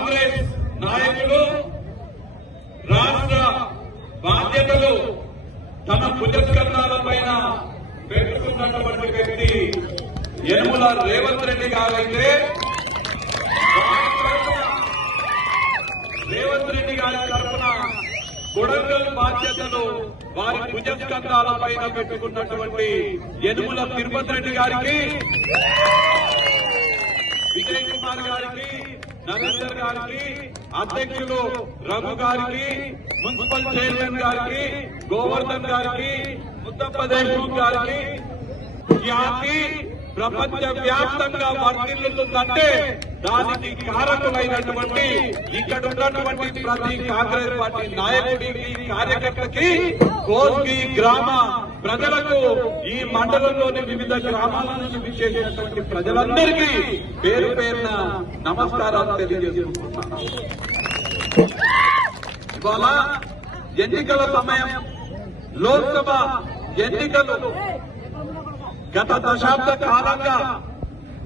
కాంగ్రెస్ నాయకులు రాష్ట్ర బాధ్యతలు తన భుజస్కంధాల పైన పెట్టుకున్నటువంటి వ్యక్తి యనమల రేవంత్ రెడ్డి గారైతే రేవంత్ రెడ్డి గారి తరఫున కొడంగల్ బాధ్యతలు వారి భుజస్కంధాల పైన పెట్టుకున్నటువంటి యనమల తిరుపతి రెడ్డి గారికి, విజయ్ కుమార్ గారికి, నరేందర్ గారికి, అధ్యక్షులు రఘు గారికి, మున్సిపల్ చైర్మన్ గారికి, గోవర్ధన్ గారికి, ముత్తప్ప దేశ్ముఖ్ గారికి ఖ్యాతి ప్రపంచ వ్యాప్తంగా వర్ధిల్లుతుందంటే దానికి కారకులైనటువంటి ఇక్కడ ఉన్నటువంటి ప్రతి కాంగ్రెస్ పార్టీ నాయకుడికి, కార్యకర్తకి, కోస్గి గ్రామ ప్రజలకు, ఈ మండలంలోని వివిధ గ్రామాల నుంచి విచ్చేసినటువంటి ప్రజలందరికీ పేరు పేరున నమస్కారాలు తెలియజేసుకుంటున్నాను. ఇవాళ ఎన్నికల సమయం, లోక్సభ ఎన్నికలు. గత దశాబ్ద కాలంగా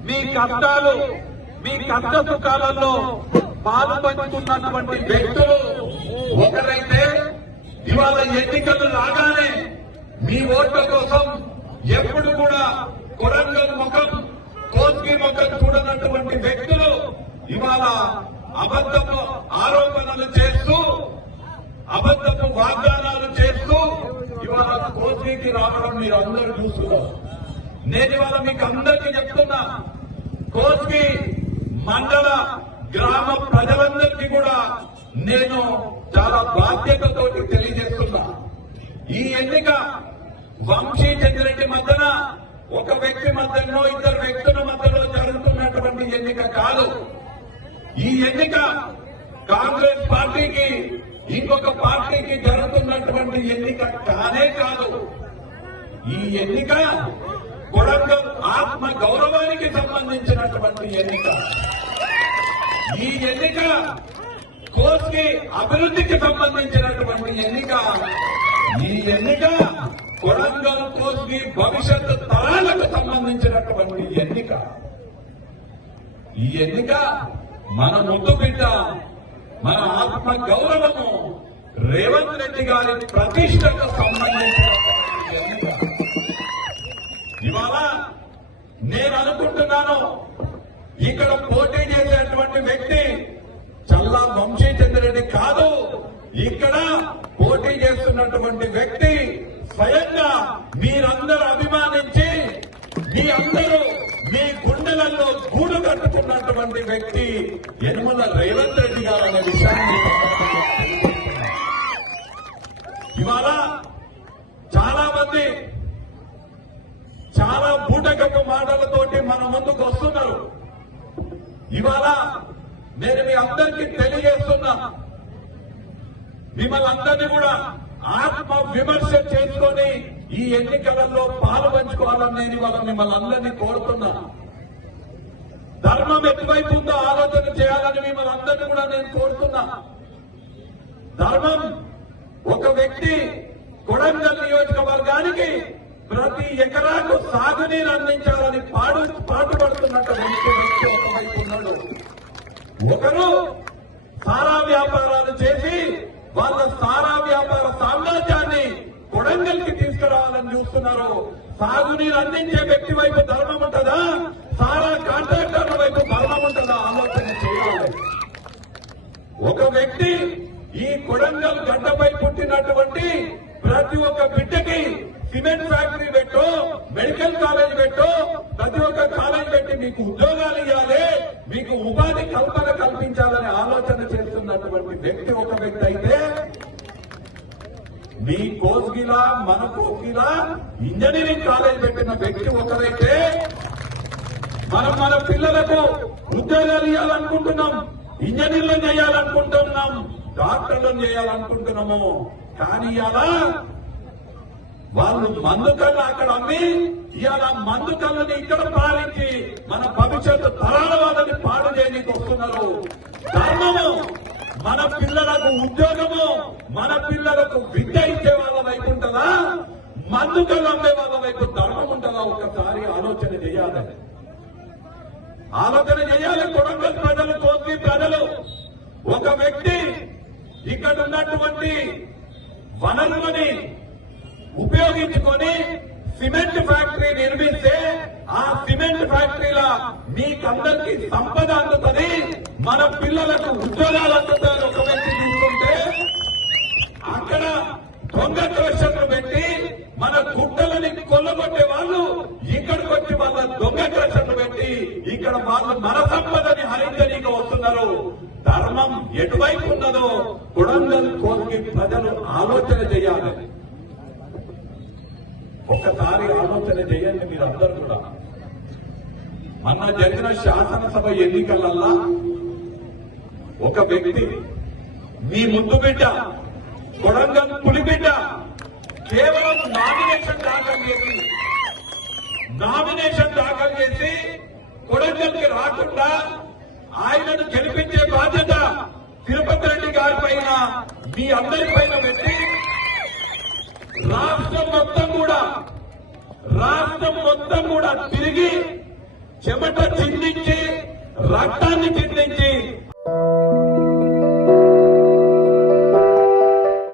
మీ కష్టాలు, మీ కష్ట సుఖాలలో పాలు పంచుకున్నటువంటి వ్యక్తులు ఒకరైతే ఇవాళ ఎన్నికలు రాగానే మీ ఓట్ల కోసం ఎప్పుడు కూడా కొడంగల్ ముఖం, కోస్గి ముఖం చూడనటువంటి వ్యక్తులు ఇవాళ అబద్ధపు ఆరోపణలు చేస్తూ, అబద్ధపు వాగ్దానాలు చేస్తూ ఇవాళ కోస్గికి రావడం మీరు అందరూ చూస్తున్నారు. నేను ఇవాళ మీకు అందరికీ చెప్తున్నా, కోస్గి మండల గ్రామ ప్రజలందరికీ కూడా నేను చాలా బాధ్యతతోటి తెలియజేస్తున్నా, ఈ ఎన్నిక వంశీ చంద్రెడ్డి మధ్యన, ఒక వ్యక్తి మధ్యలో, ఇద్దరు వ్యక్తుల మధ్యలో జరుగుతున్నటువంటి ఎన్నిక కాదు. ఈ ఎన్నిక కాంగ్రెస్ పార్టీకి, ఇంకొక పార్టీకి జరుగుతున్నటువంటి ఎన్నిక కానే కాదు. ఈ ఎన్నిక కొడంగల్ ఆత్మ గౌరవానికి సంబంధించినటువంటి ఎన్నిక. ఈ ఎన్నిక కోస్గి అభివృద్ధికి సంబంధించినటువంటి ఎన్నిక. ఈ ఎన్నిక కొడంగల్ కోస్గి భవిష్యత్తు తరాలకు సంబంధించినటువంటి ఎన్నిక. ఈ ఎన్నిక మన ముద్దు బిడ్డ, మన ఆత్మ గౌరవము, రేవంత్ రెడ్డి గారి ప్రతిష్టకు సంబంధించినటువంటి ఎన్నిక. ఇవాళ నేను అనుకుంటున్నాను, ఇక్కడ పోటీ చేసేటువంటి వ్యక్తి చల్లా వంశీ చంద్రెడ్డి కాదు. ఇక్కడ పోటీ చేస్తున్నటువంటి వ్యక్తి స్వయంగా మీరందరూ అభిమానించి, మీ అందరూ మీ గుండెలలో గూడు కట్టుకున్నటువంటి వ్యక్తి యనమల రేవంత్ రెడ్డి గారు అనే విషయాన్ని ఇవాళ చాలా మంది చాలా బూటకపు మాటలతోటి మన ముందుకు వస్తున్నారు. ఇవాళ నేను మీ అందరికీ తెలియజేస్తున్నా, మిమ్మల్ని అందరినీ కూడా ఆత్మ విమర్శ చేసుకొని ఈ ఎన్నికలలో పాలు పంచుకోవాలని నేను ఇవాళ మిమ్మల్ని అందరినీ కోరుతున్నా. ధర్మం ఎటువైపు ఉందో ఆలోచన చేయాలని మిమ్మల్ని అందరినీ కూడా నేను కోరుతున్నా. ధర్మం ఒక వ్యక్తి కొడంగల్ నియోజకవర్గానికి ప్రతి ఎకరాకు సాగునీరు అందించాలని పాటుపడుతున్నటువంటి వ్యక్తి ఒకవైపు ఉన్నాడు. ఒకరు సారా వ్యాపారాలు చేసి వాళ్ళ సారా వ్యాపార సామ్రాజ్యాన్ని కొడంగల్ కి తీసుకురావాలని చూస్తున్నారు. సాగునీరు అందించే వ్యక్తి వైపు ధర్మం ఉంటుందా, సారా కాంట్రాక్టర్ల వైపు ధర్మం ఉంటుందా ఆలోచన చేయాలి. ఒక వ్యక్తి ఈ కొడంగల్ గడ్డపై పుట్టినటువంటి ప్రతి ఒక్క బిడ్డకి సిమెంట్ ఫ్యాక్టరీ పెట్టో, మెడికల్ కాలేజ్ పెట్టో, ప్రతి ఒక్క కాలేజ్ పెట్టి మీకు ఉద్యోగాలు ఇవ్వాలి, మీకు ఉపాధి కల్పన కల్పించాలని ఆలోచన చేస్తున్నటువంటి వ్యక్తి ఒక వ్యక్తి అయితే, మీ కోస్గిలా మన కోస్గిలా ఇంజనీరింగ్ కాలేజ్ పెట్టిన వ్యక్తి ఒకరైతే, మనం మన పిల్లలకు ఉద్యోగాలు ఇవ్వాలనుకుంటున్నాం, ఇంజనీర్లను చేయాలనుకుంటున్నాం, డాక్టర్లను చేయాలనుకుంటున్నాము. కానీ అలా వాళ్ళు మందు కళ్ళు అక్కడ అమ్మి ఇవాళ మందు కళ్ళని ఇక్కడ పాలించి మన భవిష్యత్తు తరాల వాళ్ళని పాడు చేయడానికి వస్తున్నారు. ధర్మము మన పిల్లలకు ఉద్యోగము, మన పిల్లలకు విద్య ఇచ్చే వాళ్ళ వైపు ఉంటుందా, మందు కళ్ళు అమ్మే వాళ్ళ వైపు ధర్మం ఉంటుందా? ఒక్కసారి ఆలోచన చేయాలి. కొడంగల్ ప్రజలు, కోస్గి ప్రజలు ఒక వ్యక్తి ఇక్కడ ఉన్నటువంటి వనరులని ఉపయోగించుకొని సిమెంట్ ఫ్యాక్టరీ నిర్మిస్తే ఆ సిమెంట్ ఫ్యాక్టరీల మీకందరికీ సంపద అందుతుంది, మన పిల్లలకు ఉద్యోగాలు అందుతాయి. ఒక వ్యక్తి తీసుకుంటే అక్కడ దొంగ క్రషర్లు పెట్టి మన గుట్టలని కొల్లగొట్టే వాళ్ళు ఇక్కడికి వచ్చి వాళ్ళ దొంగ క్రషర్లు పెట్టి ఇక్కడ వాళ్ళు మన సంపదని హరించనీకి వస్తున్నారు. ధర్మం ఎటువైపు ఉన్నదో కొడంగల్ కోర్టుకి ప్రజలు ఆలోచన చేయాలి. ఒకసారి ఆలోచన చేయండి మీరందరూ కూడా. మొన్న జరిగిన శాసనసభ ఎన్నికలల్లా ఒక వ్యక్తి మీ ముందు బిడ్డ కొడంగల్ పులిబిడ్డ కేవలం నామినేషన్ దాఖలు చేసి కొడంగల్కి రాకుండా ఆయనను గెలిపించే బాధ్యత తిరుపతి రెడ్డి గారి పైన మీ అందరి పైన పెట్టి రాష్ట్రం మొత్తం కూడా తిరిగి చెమట చిందించి రక్తాన్ని చిందించి